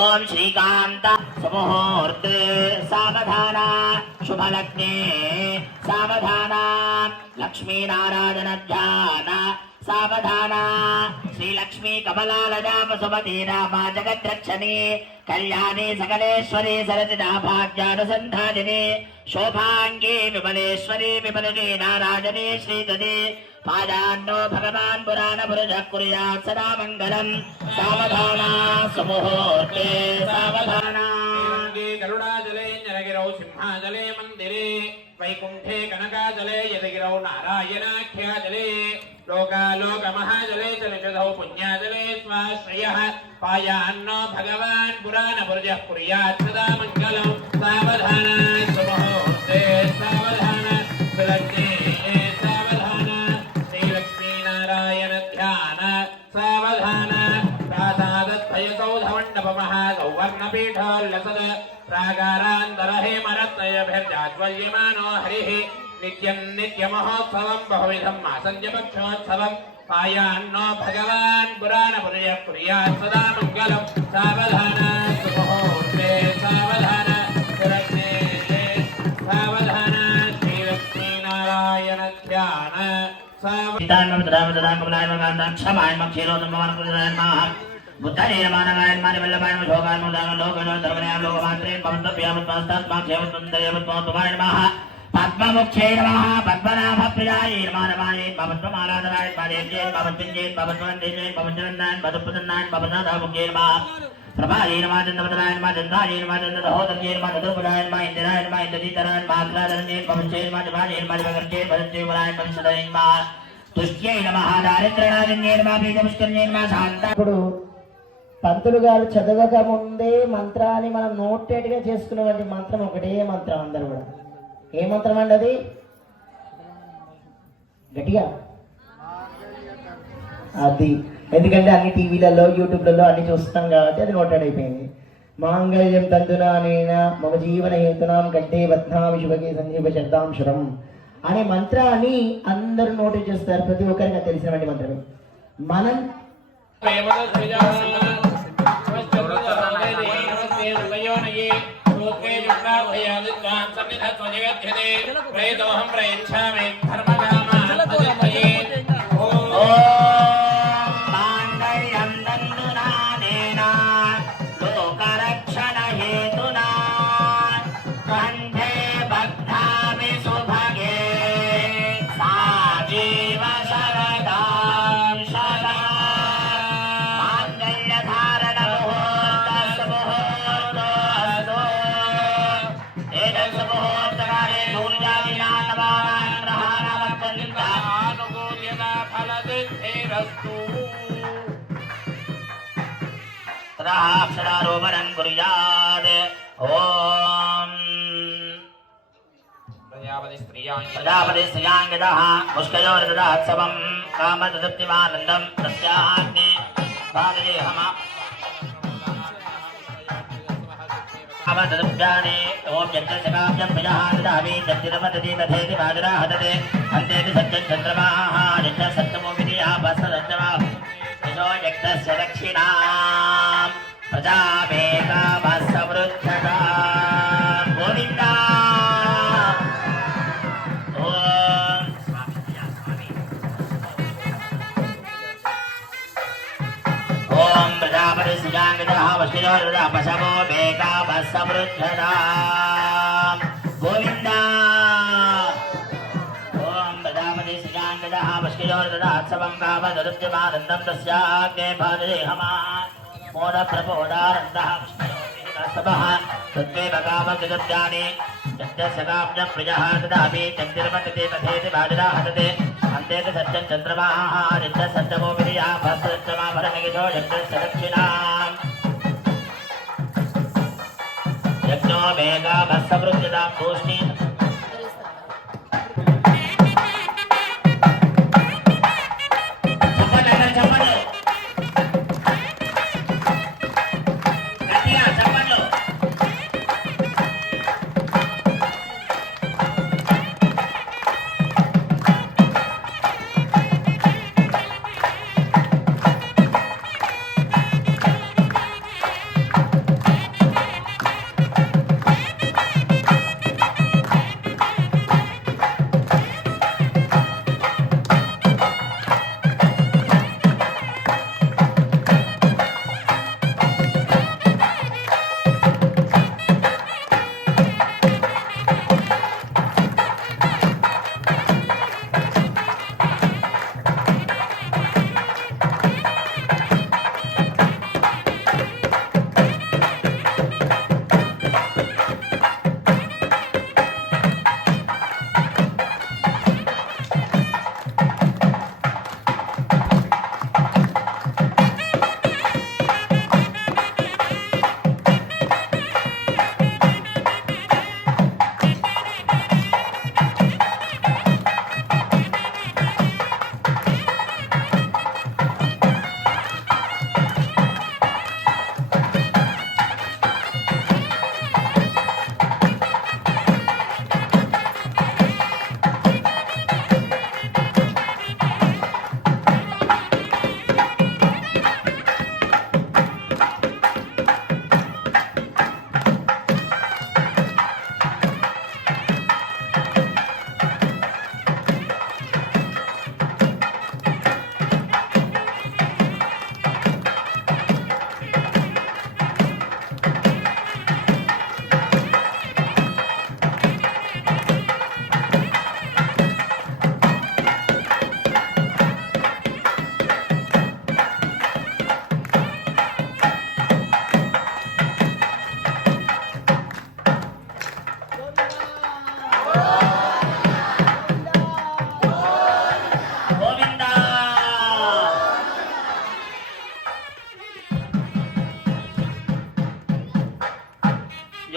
ओम श्रीकांत सुमुहूर्ते सावधाना शुभलग्ने सावधाना लक्ष्मी नारायण ध्यान सावधाना श्रीलक्ष्मी कमलालया वसुमती रामा जगद्रक्षणी कल्याणी सकलेश्वरी सरसिजा भाग्यानुसंधानिनी शोभांगी विमलेश्वरी विमलिनी नारायणी श्रीदे पादान्नो भगवान् पुराण पुरुष कुर्यात् सदा मंगलम् सावधाना सुमुहूर्ते सावधाना करुणाजले जलगिरौ सिंहाजले मंदिरे वैकुंठे कनकाजले यदगिरौ नारायणाख्याजले लोकालोकमहाजले चलितौ पुण्याजले स्वाश्रयः पायान्नो भगवान् पुराण पुरुष कुर्यात् सदा मंगलम् सावधाना सुमुहूर्ते सावधाना विलग्ने सौवर्णपीठोल्लसद प्राकारान्तरहेमरत्नयभिर्जाज्वल्यमानो हरिः नित्यं नित्यमहोत्सवं बहुविधं मासञ्जपक्षोत्सवं पायान्नो भगवान् पुराणपुरुषः कुर्यात् सदा मङ्गलं सावधाना सुमुहूर्ते सावधाना सुरग्ने सावधाना श्रीलक्ष्मीनारायण ध्यान बुद्धाय मानवाय मानवल्लभाय शोकाय मुदाय लोकनो धर्मनाय लोकमात्रे पवन्तभ्यामत्पास्तात्माख्यवत्तन्दयवत्तोतुमाय नमः पद्ममुख्ये नमः पद्मनाभप्रियाय मानवाय पवत्वमालाधराय पादेव्ये पवत्पिञ्जे पवत्वन्देजे पवञ्जनन्दाय पदपदन्नाय पवनादामुख्ये नमः प्रभाये नमः चन्द्रवदनाय नमः चन्द्राय नमः चन्द्रदहोदर्ये नमः चतुर्भुजाय नमः इन्द्राय नमः इन्द्रजीतराय नमः आग्राधरण्ये पवञ्चे नमः जवाये नमः जगर्जे भरञ्जेवराय पंचदये नमः तुष्ट्यै नमः दारिद्र्यनादिन्ये नमः बीजपुष्करण्ये नमः शान्ताकुडु పంతులు గారు చదవక ముందే మంత్రాన్ని మనం నోటేట్గా చేసుకున్నటువంటి మంత్రం ఒకటే మంత్రం అందరూ కూడా ఏ మంత్రం అండి అది గట్టిగా అది ఎందుకంటే అన్ని టీవీలలో యూట్యూబ్లలో అన్ని చూస్తాం కాబట్టి అది నోటెడ్ అయిపోయింది మాంగళ్యం తంతునా నేన మమ జీవన హేతునాం కంటే బధ్నామి శుభగే సంజీవ శర్దాం శురం అనే మంత్రాన్ని అందరూ నోటెడ్ చేస్తారు ప్రతి ఒక్కరికి తెలిసినటువంటి మంత్రమే మనం अक्षरारोपणं कुर्यात् ओम प्रजापति श्रियांगदः मुष्कयोर्ददात्सवं कामतृप्तिमानन्दं तस्याग्ने भागदेहम अवदृप्याने ओम यज्ञसकाब्जं प्रजाहाददामि जज्जिरमदति तथेति भाजरा हदते अन्तेति सत्यं चन्द्रमाः यज्ञ सत्यमो विधिया भस्मदत्तमा यशो यज्ञस्य दक्षिणाम् प्रजामेकामसमृद्धता गोविन्दा ओम प्रजापति श्रियांगदः वशिरोर्दः पशवो मेकामसमृद्धता गोविन्दा ओम प्रजापति श्रियांगदः वशिरोर्दः उत्सवं कामदरुप्यमानन्दं तस्याग्ने भाजदेहमा मोद प्रपोदारन्दः विष्णुः तत्त्वेव कामजगत्यानि यज्ञसकाब्जं प्रियः ददामि चन्द्रमन्दिते पथेति भाजरा हदते अन्तेति सत्यं चन्द्रमाः यज्ञसत्यमो विधिया भस्मदत्तमा भरमिगिषो यज्ञस्य दक्षिणाम् यज्ञो मेघामस्समृद्धतां गोष्ठीम्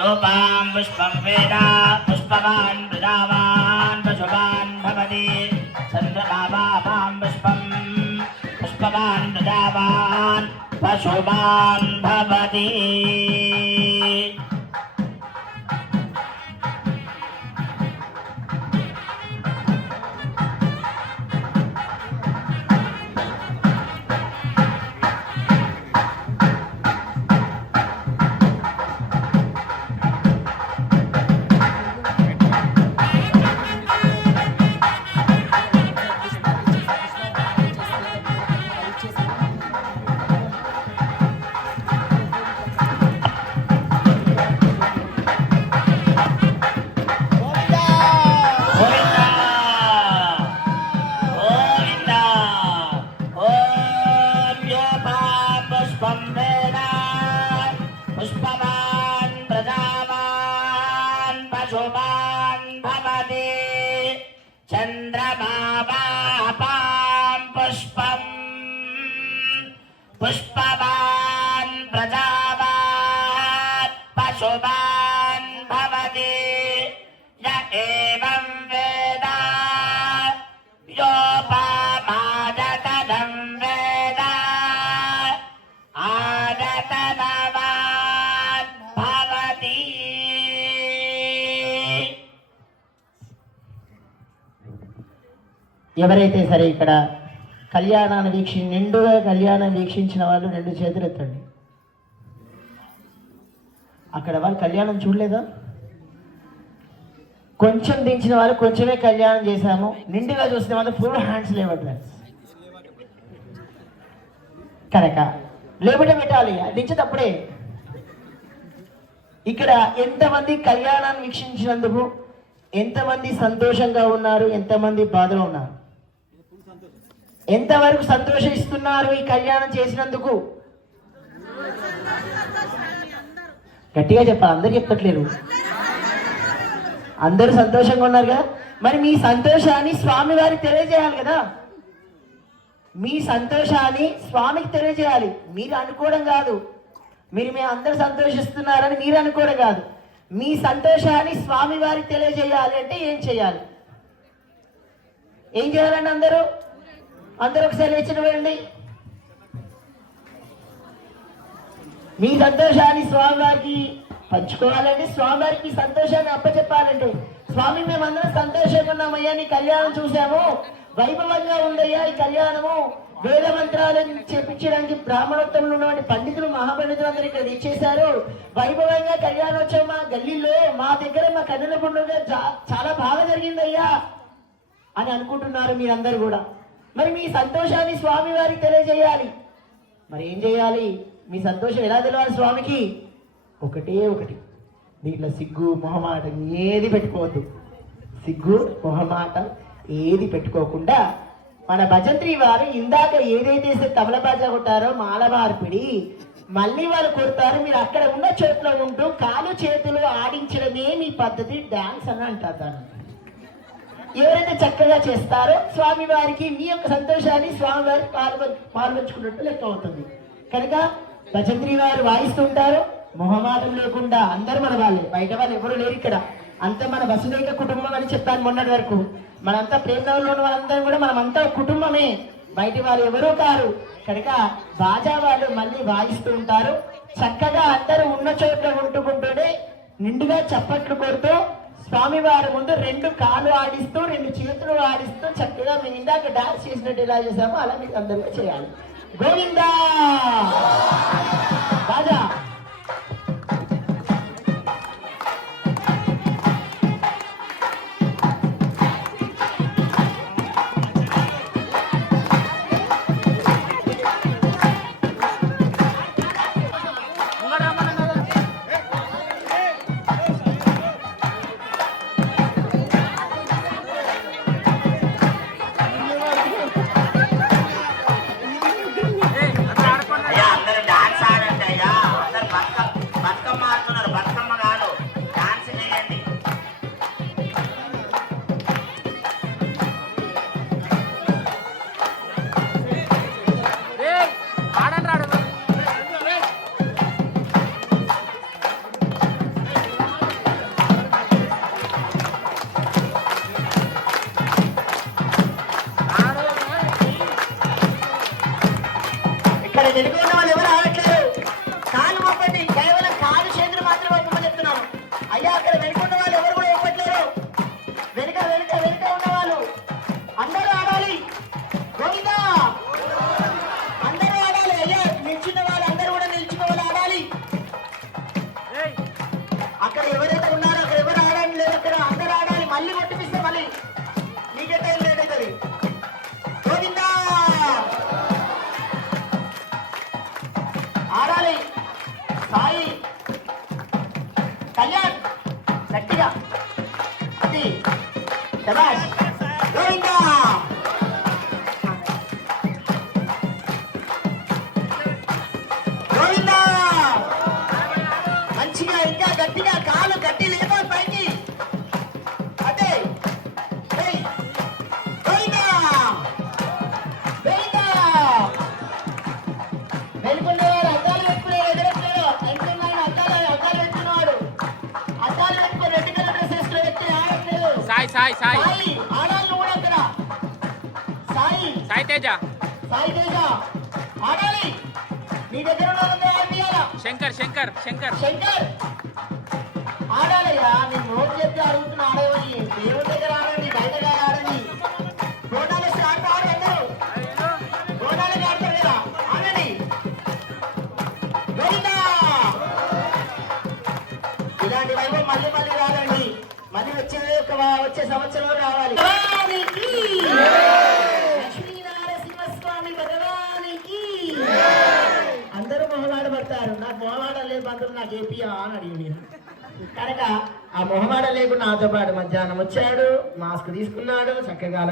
योपां पुष्पं वेद पुष्पवान् प्रजावान् पशुवान् भवति चन्द्रमावापां पुष्पं पुष्पवान् प्रजावान् पशुवान् भवति पुष्पवान् प्रजावान् पशुवान् भवति चन्द्रमावापां पुष्पं पुष्पवान् प्रजावान् पशुवान् भवति य एवं वेद योपमादतनं वेद आदतनवान् भवति ఎవరైతే సరే ఇక్కడ కళ్యాణాన్ని నిండుగా కళ్యాణం వీక్షించిన వాళ్ళు 2 చేతులు ఎత్తండి. అక్కడ వాళ్ళు కళ్యాణం చూడలేదా? కొంచెం దించిన వాళ్ళు కొంచెమే కళ్యాణం చేశాము, నిండుగా చూసిన వాళ్ళు ఫుల్ హ్యాండ్స్ లేవట్లేదు. కనుక లేబట పెట్టాలి, దించేటప్పుడే. ఇక్కడ ఎంతమంది కళ్యాణాన్ని వీక్షించినందుకు ఎంతమంది సంతోషంగా ఉన్నారు, ఎంతమంది బాధలో ఉన్నారు, ఎంతవరకు సంతోషిస్తున్నారు ఈ కళ్యాణం చేసినందుకు? గట్టిగా చెప్పాలి, అందరు చెప్పట్లేరు. అందరూ సంతోషంగా ఉన్నారు కదా. మరి మీ సంతోషాన్ని స్వామి వారికి తెలియజేయాలి కదా. మీ సంతోషాన్ని స్వామికి తెలియజేయాలి. మీరు అనుకోవడం కాదు, మేము అందరూ సంతోషిస్తున్నారని మీరు అనుకోవడం కాదు. మీ సంతోషాన్ని స్వామి వారికి తెలియజేయాలి అంటే ఏం చేయాలి? ఏం చేయాలండి? అందరూ ఒకసారి లేచినవ్వండి. మీ సంతోషాన్ని స్వామి వారికి పంచుకోవాలండి. స్వామివారికి సంతోషాన్ని అప్పచెప్పాలంటే, స్వామి మేమందరం సంతోషంగా ఉన్నామయ్యా, నీ కళ్యాణం చూసాము, వైభవంగా ఉందయ్యా ఈ కళ్యాణము, వేద మంత్రాలను చేపించడానికి బ్రాహ్మణోత్తములు ఉన్నటువంటి పండితులు మహాపండితులు అందరూ ఇక్కడ ఇచ్చేశారు, వైభవంగా కళ్యాణోత్సవం మా గల్లీలో మా దగ్గర మా కన్నుల పండుగ చాలా బాగా జరిగిందయ్యా అని అనుకుంటున్నారు మీరందరూ కూడా. మరి మీ సంతోషాన్ని స్వామి వారికి తెలియజేయాలి. మరి ఏం చేయాలి? మీ సంతోషం ఎలా తెలవాలి స్వామికి? ఒకటే ఒకటి, దీంట్లో సిగ్గు మొహమాటం ఏది పెట్టుకోవద్దు. సిగ్గు మొహమాటం ఏది పెట్టుకోకుండా మన భజంత్రి వారు ఇందాక ఏదైతే తబలబాజా కొట్టారో మాల మార్పిడి మళ్ళీ వాళ్ళు కొడతారు. మీరు అక్కడ ఉన్న చోట్ల ఉంటూ కాలు చేతులు ఆడించడమే మీ పద్ధతి, డాన్స్ అని అంటారు. ఎవరైతే చక్కగా చేస్తారో స్వామి వారికి మీ యొక్క సంతోషాన్ని స్వామి వారికి పాల్పంచుకున్నట్టు లెక్క అవుతుంది. కనుక భజంత్రి వారు వాయిస్తుంటారు, మొహమాటం లేకుండా. అందరూ మన వాళ్ళే, బయట వాళ్ళు ఎవరు లేరు ఇక్కడ. అంతా మన వసుదైక కుటుంబం అని చెప్పాను మొన్నటి వరకు. మనంతా ప్రేమలో ఉన్న వాళ్ళందరూ కూడా మనమంతా కుటుంబమే, బయట వాళ్ళు ఎవరూ కారు. కనుక బాజా వాళ్ళు మళ్ళీ వాయిస్తూ ఉంటారు. చక్కగా అందరూ ఉన్న చోట్ల ఉంటూనే నిండుగా చప్పట్లు కొడుతూ స్వామి వారి ముందు 2 కాళ్ళు ఆడిస్తూ 2 చేతులు ఆడిస్తూ చక్కగా మేము ఇందాక డాన్స్ చేసినట్టు ఎలా చేసామో అలా మీకు అందరూ చేయాలి. గోవిందా బాజా. వెనుక ఉన్న వాళ్ళు ఎవరు ఆడట్లేదు. కాలు ఒప్పండి, కేవలం కాలు చేతులు మాత్రమే ఒప్పమని చెప్తున్నాను. అయ్యా అక్కడ వెనుక ఉన్న వాళ్ళు ఎవరు కూడా ఒప్పట్లేరు. వెనుక వెనుక వెనుక ఉన్న వాళ్ళు అందరూ ఆడాలి. గోవిందా అందరూ ఆడాలి. అయ్యా నిల్చున్న వాళ్ళు అందరూ కూడా నిల్చుకోవాలి, ఆడాలి. అక్కడ ఎవరైతే ఉన్నారో అక్కడ ఎవరు ఆడాలి లేదు, అక్కడ అందరూ ఆడాలి. మళ్ళీ కొట్టిపిస్తే మళ్ళీ నీకే టైం లేట్ అవుతుంది. గోవిందా ఆడాలి. సాయి కళ్యాణ్ గట్టిగా అది శభాష్. గోవిందా గోవిందా మంచిగా ఇంకా గట్టిగా కాలు గట్టి లేపాలి పైకి. అదే ఏయ్. గోవిందా గోవిందా వెనుకున్నవాడు అద్దాలు పెట్టుకున్నాడు, ఎదురెట్టాడు. వెనుకున్నాడు అద్దాలు పెట్టుకున్నాడు. అద్దాలు పెట్టుకుని రెడ్ కలర్ డ్రెస్ వేసుకునే వ్యక్తి ఆడట్లేదు. సాయి సాయి సాయి సాయి ఆడాలి నువ్వు కూడా అక్కడ. సాయి సాయి తేజ సాయి తేజ ఆడాలి. నీ దగ్గర ఉన్న వాళ్ళందరూ ఆడిపియాలా. శంకర్ శంకర్ శంకర్ శంకర్ ఆడాలయ్యా. నేను నోట్ చెప్తే అడుగుతున్నా, ఆడేవాడి దేవుడి దగ్గర ఆడండి, బయటగా ఆడండి. గోడాలు స్టార్ట్ ఆడు అందరూ. గోడాలకి ఆడతారు కదా, ఆడండి. గోవిందా ఇలాంటి వైభవం మళ్ళీ మళ్ళీ రాదండి. మళ్ళీ వచ్చే సంవత్సరంలో రావాలి. భగవానికి లక్ష్మీ నరసింహస్వామి భగవానికి. అందరూ మొహమాట పడతారు. నాకు మొహమాటం లేదు బంధువులు, నాకు ఏపీయా అని అడిగి కనుక ఆ మొహమాట లేకుండా నాతో పాటు మధ్యాహ్నం వచ్చాడు, మాస్క్ తీసుకున్నాడు, చక్కగా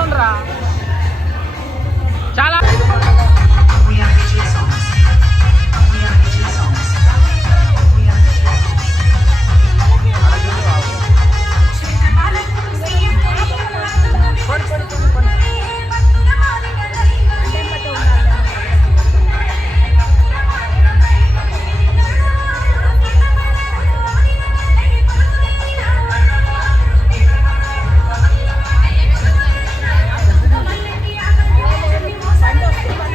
చూడండి రా చాలా Santos,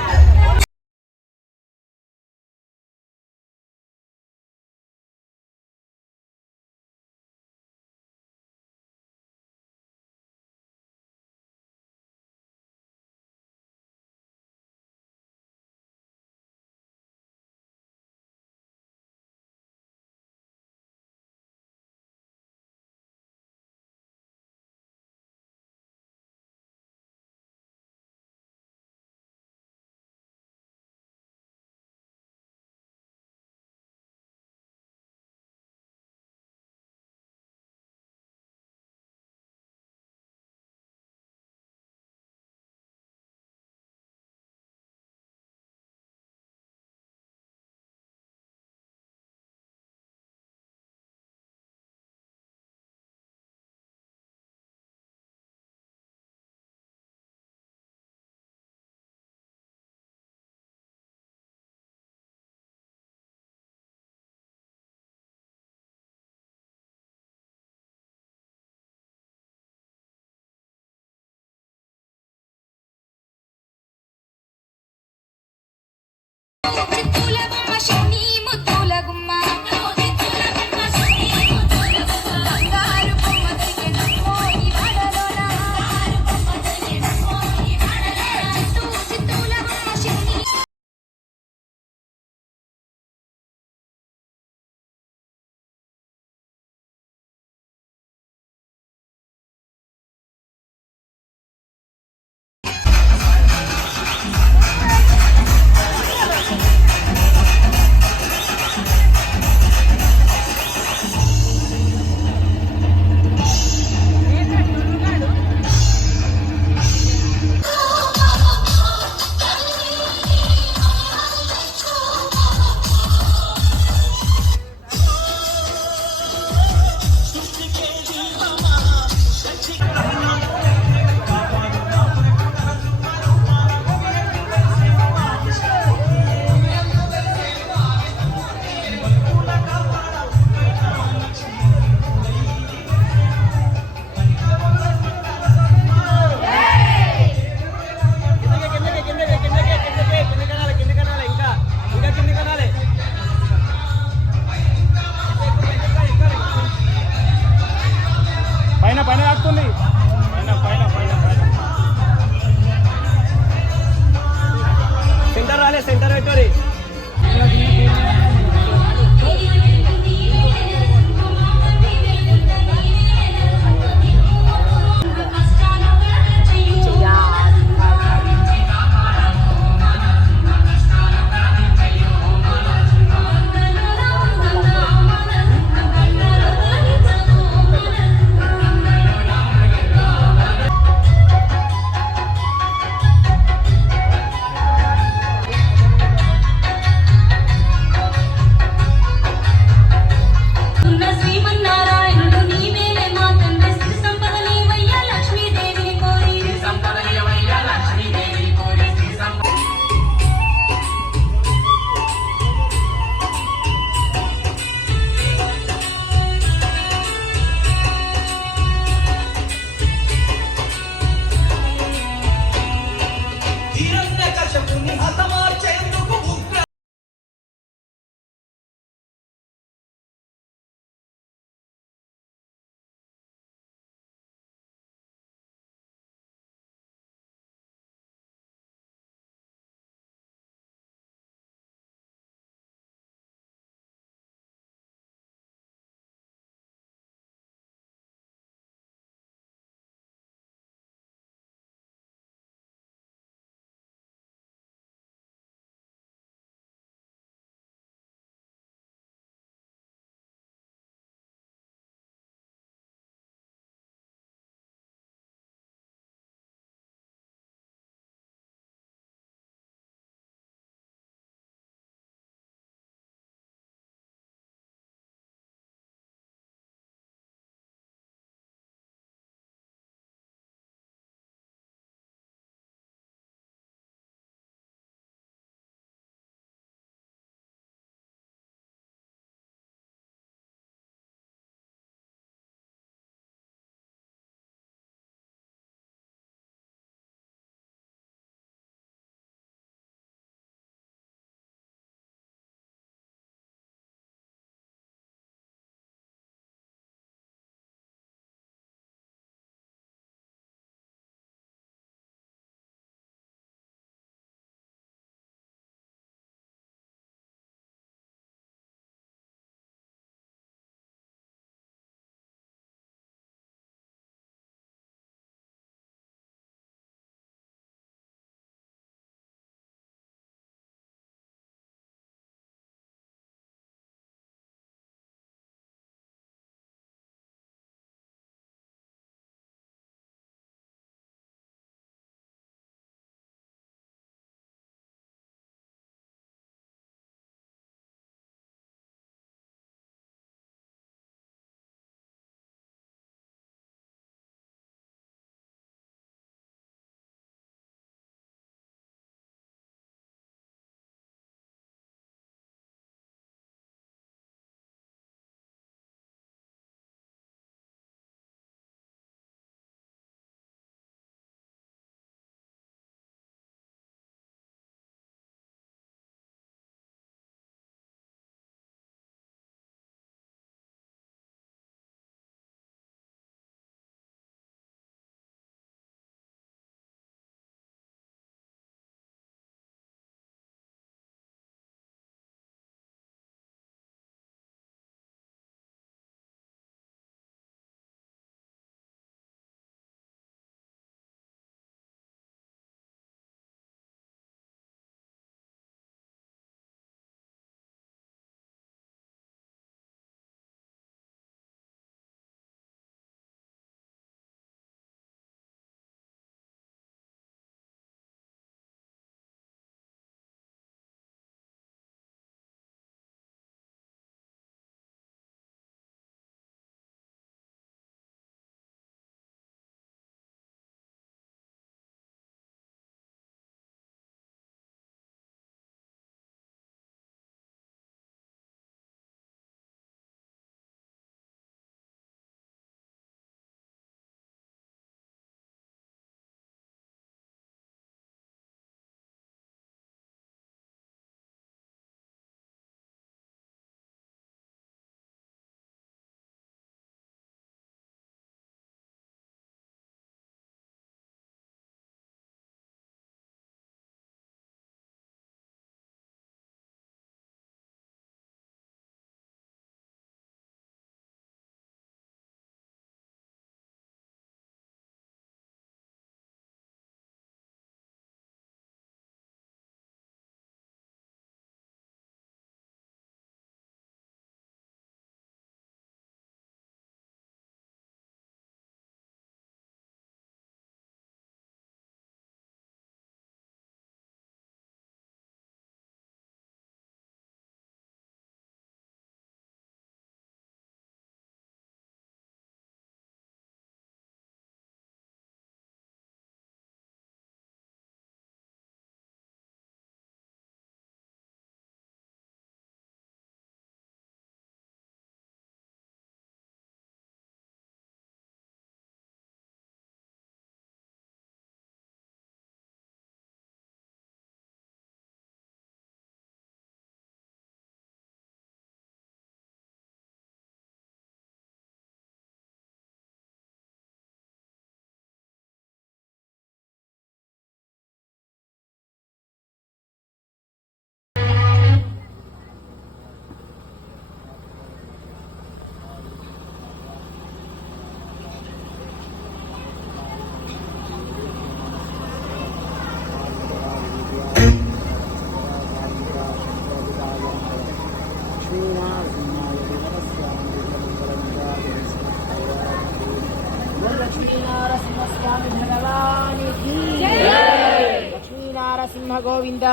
నరసింహ గోవింద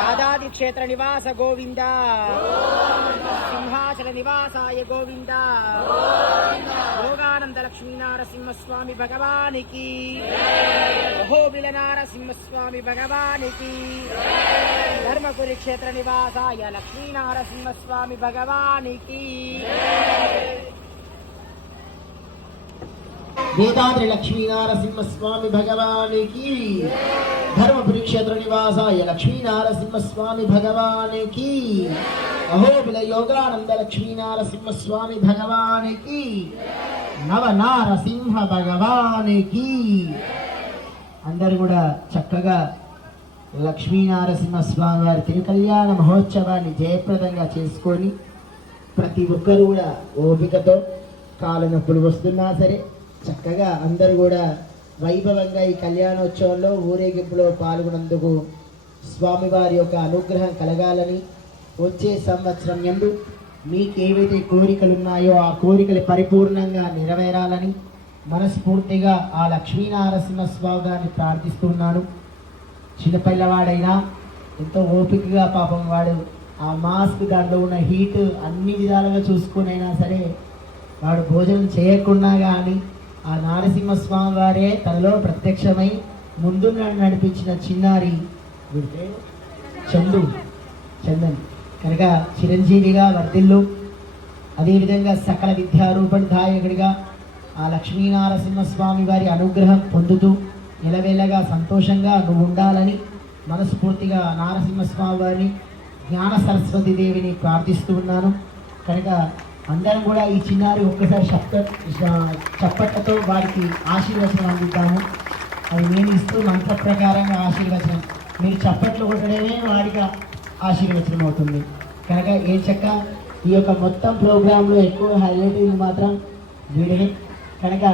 యాదాది క్షేత్ర నివాస గోవింద సింహాచల నివాసాయ గోవింద యోగానంద లక్ష్మీ నరసింహస్వామి భగవానికి అహోబిల నరసింహస్వామి భగవానికి ధర్మపురి క్షేత్ర నివాసాయ లక్ష్మీ నరసింహస్వామి భగవానికి వేదాద్రి లక్ష్మీనారసింహస్వామి భగవానికి ధర్మపురి క్షేత్ర నివాసాయ లక్ష్మీనారసింహస్వామి భగవానికి అహోబిల యోగానంద లక్ష్మీనారసింహస్వామి భగవానికి నవనారసింహ భగవానికి. అందరు కూడా చక్కగా లక్ష్మీనారసింహస్వామి వారి తిరుకల్యాణ మహోత్సవాన్ని జయప్రదంగా చేసుకొని ప్రతి ఒక్కరు కూడా ఓపికతో కాళ్ళ నొప్పులు వస్తున్నా సరే చక్కగా అందరూ కూడా వైభవంగా ఈ కళ్యాణోత్సవంలో ఊరేగింపులో పాల్గొన్నందుకు స్వామివారి యొక్క అనుగ్రహం కలగాలని, వచ్చే సంవత్సరం యందు మీకు ఏవైతే కోరికలు ఉన్నాయో ఆ కోరికలు పరిపూర్ణంగా నెరవేరాలని మనస్ఫూర్తిగా ఆ లక్ష్మీనారసింహస్వామి గారిని ప్రార్థిస్తున్నాను. చిన్నపిల్లవాడైనా ఎంతో ఓపికగా పాపం వాడు ఆ మాస్క్ దాంట్లో ఉన్న హీట్ అన్ని విధాలుగా చూసుకుని అయినా సరే వాడు భోజనం చేయకుండా కానీ ఆ నారసింహస్వామి వారే తనలో ప్రత్యక్షమై ముందు నడిపించిన చిన్నారి చందన్ కనుక చిరంజీవిగా వర్ధిల్లు. అదేవిధంగా సకల విద్యారూపణదాయకుడిగా ఆ లక్ష్మీనారసింహస్వామి వారి అనుగ్రహం పొందుతూ నిలవేళగా సంతోషంగా నువ్వు ఉండాలని మనస్ఫూర్తిగా నారసింహస్వామి వారిని జ్ఞాన సరస్వతి దేవిని ప్రార్థిస్తూ ఉన్నాను. కనుక అందరం కూడా ఈ చిన్నారి ఒక్కసారి చప్పట్లతో వారికి ఆశీర్వచనం అందిద్దాము. అది నేను ఇస్తూ మంత్ర ప్రకారంగా ఆశీర్వచనం, మీరు చప్పట్లు కొట్టడమే వారికి ఆశీర్వచనం అవుతుంది. కనుక ఏ చక్క ఈ యొక్క మొత్తం ప్రోగ్రాంలో ఎక్కువ హైలైట్ మాత్రం వీడిని. కనుక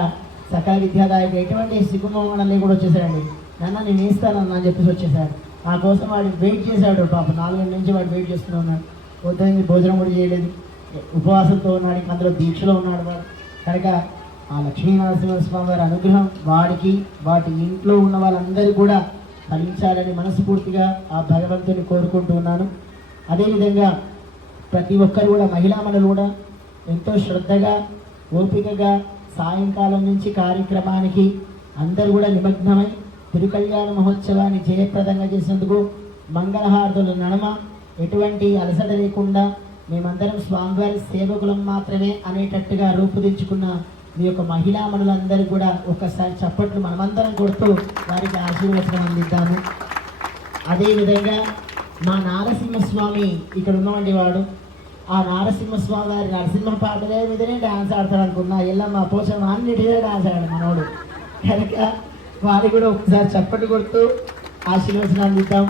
సకల విద్యాదాయకు ఎటువంటి సిగ్గుమోహన్ కూడా వచ్చేసాడండి. నాన్న నేను వేస్తానన్నా అని చెప్పేసి వచ్చేసాడు. నా కోసం వాడు వెయిట్ చేశాడు. పాప 4 గంటల నుంచి వాడు వెయిట్ చేస్తూ ఉన్నాడు. పొద్దున్న భోజనం కూడా చేయలేదు, ఉపవాసంతో ఉన్నాడు, అందులో దీక్షలో ఉన్నాడు వాడు. కనుక ఆ లక్ష్మీనరసింహస్వామి వారి అనుగ్రహం వాడికి వాటి ఇంట్లో ఉన్న వాళ్ళందరూ కూడా ఫలించాలని మనస్ఫూర్తిగా ఆ భగవంతుని కోరుకుంటూ ఉన్నాను. అదేవిధంగా ప్రతి ఒక్కరు కూడా మహిళామణులు కూడా ఎంతో శ్రద్ధగా ఓపికగా సాయంకాలం నుంచి కార్యక్రమానికి అందరూ కూడా నిమగ్నమై తిరుకల్యాణ మహోత్సవాన్ని జయప్రదంగా చేసేందుకు మంగళహారతుల నడమ ఎటువంటి అలసట లేకుండా మేమందరం స్వామివారి సేవకులం మాత్రమే అనేటట్టుగా రూపుదిద్దుకున్న మీ యొక్క మహిళామణులందరూ కూడా ఒక్కసారి చప్పట్లు మనమందరం కొడుతూ వారికి ఆశీర్వచనం అందిద్దాము. అదేవిధంగా మా నారసింహస్వామి ఇక్కడ ఉన్నవండి వాడు. ఆ నారసింహస్వామి వారి నరసింహ పాటలే మీదనే డాన్స్ ఆడతాడు అనుకున్నా. ఎల్లమ్మ పోషణ అన్నిటిగా డాన్స్ ఆడాడు మనోడు. కనుక వారికి కూడా ఒకసారి చప్పట్లు కొడుతూ ఆశీర్వచనం అందిద్దాం.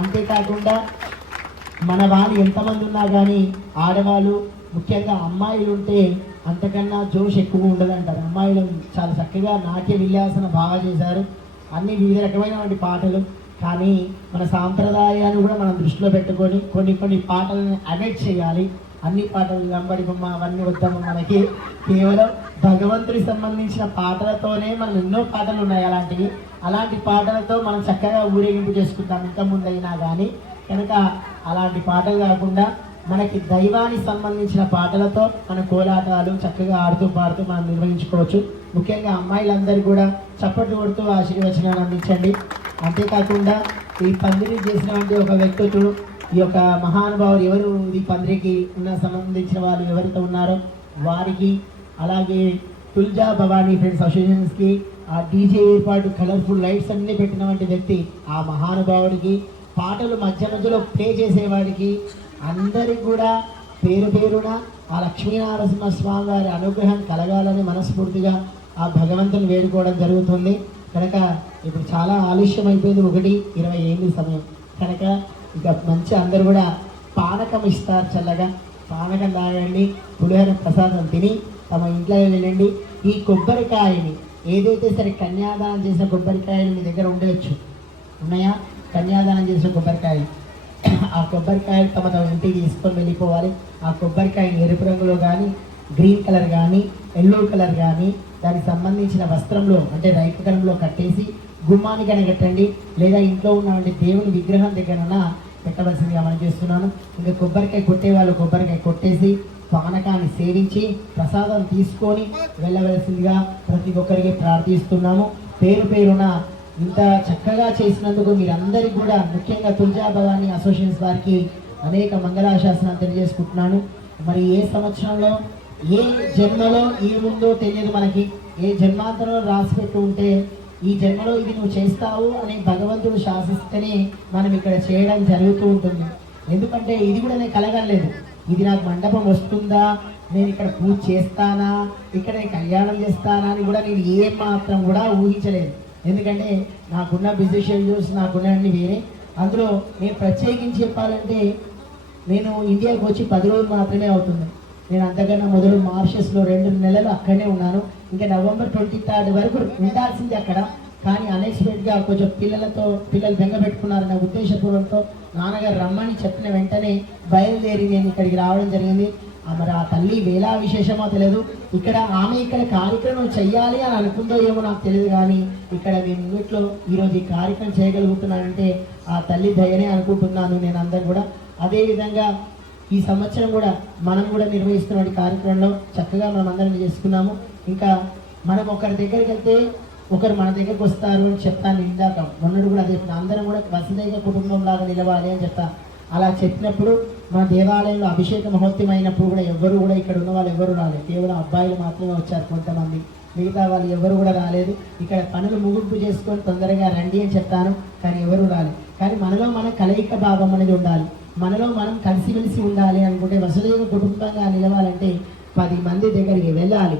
అంతేకాకుండా మన వాళ్ళు ఎంతమంది ఉన్నా కానీ ఆడవాళ్ళు ముఖ్యంగా అమ్మాయిలు ఉంటే అంతకన్నా జోష్ ఎక్కువ ఉండదంటారు. అమ్మాయిలు చాలా చక్కగా నాట్య విన్యాసన బాగా చేశారు, అన్ని వివిధ రకమైనటువంటి పాటలు. కానీ మన సాంప్రదాయాన్ని కూడా మనం దృష్టిలో పెట్టుకొని కొన్ని పాటలను అవాయిడ్ చేయాలి. అన్ని పాటలు లంబడి బొమ్మ అవన్నీ వద్దాము. మనకి కేవలం భగవంతుడికి సంబంధించిన పాటలతోనే మనం ఎన్నో పాటలు ఉన్నాయి అలాంటి పాటలతో మనం చక్కగా ఊరేగింపు చేసుకుంటాం ఇంతకుముందు అయినా కానీ. కనుక అలాంటి పాటలు కాకుండా మనకి దైవానికి సంబంధించిన పాటలతో మన కోలాటాలు చక్కగా ఆడుతూ పాడుతూ మనం నిర్వహించుకోవచ్చు. ముఖ్యంగా అమ్మాయిలందరూ కూడా చప్పట్లు కొడుతూ ఆశీర్వచనాన్ని అందించండి. అంతేకాకుండా ఈ పందిరి చేసినటువంటి ఒక వ్యక్తులు ఈ యొక్క మహానుభావులు ఎవరు ఈ పందిరికి సంబంధించిన వాళ్ళు ఎవరైతే ఉన్నారో వారికి, అలాగే తుల్జా భవానీ ఫ్రెండ్స్ అసోసియేషన్స్కి ఆ డీజే ఏర్పాటు కలర్ఫుల్ లైట్స్ అన్నీ పెట్టినటువంటి వ్యక్తి ఆ మహానుభావుడికి, పాటలు మధ్య మధ్యలో ప్లే చేసేవాడికి అందరికి కూడా పేరు పేరున ఆ లక్ష్మీనరసింహస్వామి వారి అనుగ్రహం కలగాలని మనస్ఫూర్తిగా ఆ భగవంతుని వేడుకోవడం జరుగుతుంది. కనుక ఇప్పుడు చాలా ఆలస్యం అయిపోయింది, 1:20 సమయం. కనుక ఇక మంచి అందరూ కూడా పానకం ఇస్తారు, చల్లగా పానకం తాగండి, పులిహోర ప్రసాదం తిని తమ ఇంట్లో వెళ్ళండి. ఈ కొబ్బరికాయని ఏదైతే సరే కన్యాదానం చేసిన కొబ్బరికాయలు మీ దగ్గర ఉండవచ్చు, ఉన్నాయా? కన్యాదానం చేసిన కొబ్బరికాయ, ఆ కొబ్బరికాయలు తమ ఇంటికి తీసుకొని వెళ్ళిపోవాలి. ఆ కొబ్బరికాయని ఎరుపు రంగులో కానీ గ్రీన్ కలర్ కానీ ఎల్లో కలర్ కానీ దానికి సంబంధించిన వస్త్రంలో అంటే రైతు కలంలో కట్టేసి గుమ్మానికి కట్టండి, లేదా ఇంట్లో ఉన్నటువంటి దేవుని విగ్రహం దగ్గర పెట్టవలసిందిగా మనం చేస్తున్నాను. ఇంకా కొబ్బరికాయ కొట్టే వాళ్ళు కొబ్బరికాయ కొట్టేసి పానకాన్ని సేవించి ప్రసాదం తీసుకొని వెళ్ళవలసిందిగా ప్రతి ఒక్కరికి ప్రార్థిస్తున్నాము. పేరు పేరున ఇంత చక్కగా చేసినందుకు మీరందరికీ కూడా ముఖ్యంగా తులజా భవానీ అసోసియేషన్స్ వారికి అనేక మంగళాశాసనాలు తెలియజేసుకుంటున్నాను. మరి ఏ సంవత్సరంలో ఏ జన్మలో ఏముందో తెలియదు మనకి. ఏ జన్మాంతరంలో రాసిపెట్టి ఉంటే ఈ జన్మలో ఇది నువ్వు చేస్తావు అని భగవంతుడు శాసిస్తేనే మనం ఇక్కడ చేయడం జరుగుతూ ఉంటుంది. ఎందుకంటే ఇది కూడా నేను కలగలేదు, ఇది నాకు మండపం వస్తుందా, నేను ఇక్కడ పూజ చేస్తానా, ఇక్కడ కళ్యాణం చేస్తానా అని కూడా నేను ఏ మాత్రం కూడా ఊహించలేదు. ఎందుకంటే నాకున్న బిజీ షెడ్యూల్స్ నాకున్న అన్ని వేరే. అందులో నేను ప్రత్యేకించి చెప్పాలంటే నేను ఇండియాకి వచ్చి 10 రోజులు మాత్రమే అవుతుంది. నేను అంతకన్నా మొదలు మారిషస్లో 2 నెలలు అక్కడనే ఉన్నాను. ఇంకా నవంబర్ 23 వరకు ఉండాల్సింది అక్కడ. కానీ అన్ఎక్స్పెక్ట్గా కొంచెం పిల్లలు బెంగ పెట్టుకున్నారన్న ఉద్దేశపూర్వకంతో నాన్నగారు రమ్మని చెప్పిన వెంటనే బయలుదేరి నేను ఇక్కడికి రావడం జరిగింది. మరి ఆ తల్లి వేళా విశేషమో తెలియదు, ఆమె ఇక్కడ కార్యక్రమం చెయ్యాలి అని అనుకుందో ఏమో నాకు తెలియదు. కానీ ఇక్కడ మేము ఇంట్లో ఈరోజు ఈ కార్యక్రమం చేయగలుగుతున్నానంటే ఆ తల్లి దయనే అనుకుంటున్నాను నేను అందరూ కూడా. అదేవిధంగా ఈ సంవత్సరం కూడా మనం కూడా నిర్వహిస్తున్న కార్యక్రమంలో చక్కగా మనం అందరం చేసుకున్నాము. ఇంకా మనం ఒకరి దగ్గరికి వెళ్తే ఒకరు మన దగ్గరకు వస్తారు అని చెప్తాను. ఇందాక మొన్నడు కూడా అదే అందరం కూడా వసుదైక కుటుంబం లాగా నిలవాలి అని చెప్తా. అలా చెప్పినప్పుడు మన దేవాలయంలో అభిషేక మహోత్సవం అయినప్పుడు కూడా ఎవ్వరు కూడా ఇక్కడ ఉన్న వాళ్ళు ఎవరు రాలేదు, కేవలం అబ్బాయిలు మాత్రమే వచ్చారు కొంతమంది, మిగతా వాళ్ళు ఎవరు కూడా రాలేదు. ఇక్కడ పనులు ముగింపు చేసుకొని తొందరగా రండి అని చెప్తాను, కానీ ఎవరు రాలేదు. కానీ మనలో మన కలయిక భావం అనేది ఉండాలి, మనలో మనం కలిసిమెలిసి ఉండాలి అనుకుంటే వసుదైక కుటుంబంగా నిలవాలంటే 10 మంది దగ్గరికి వెళ్ళాలి.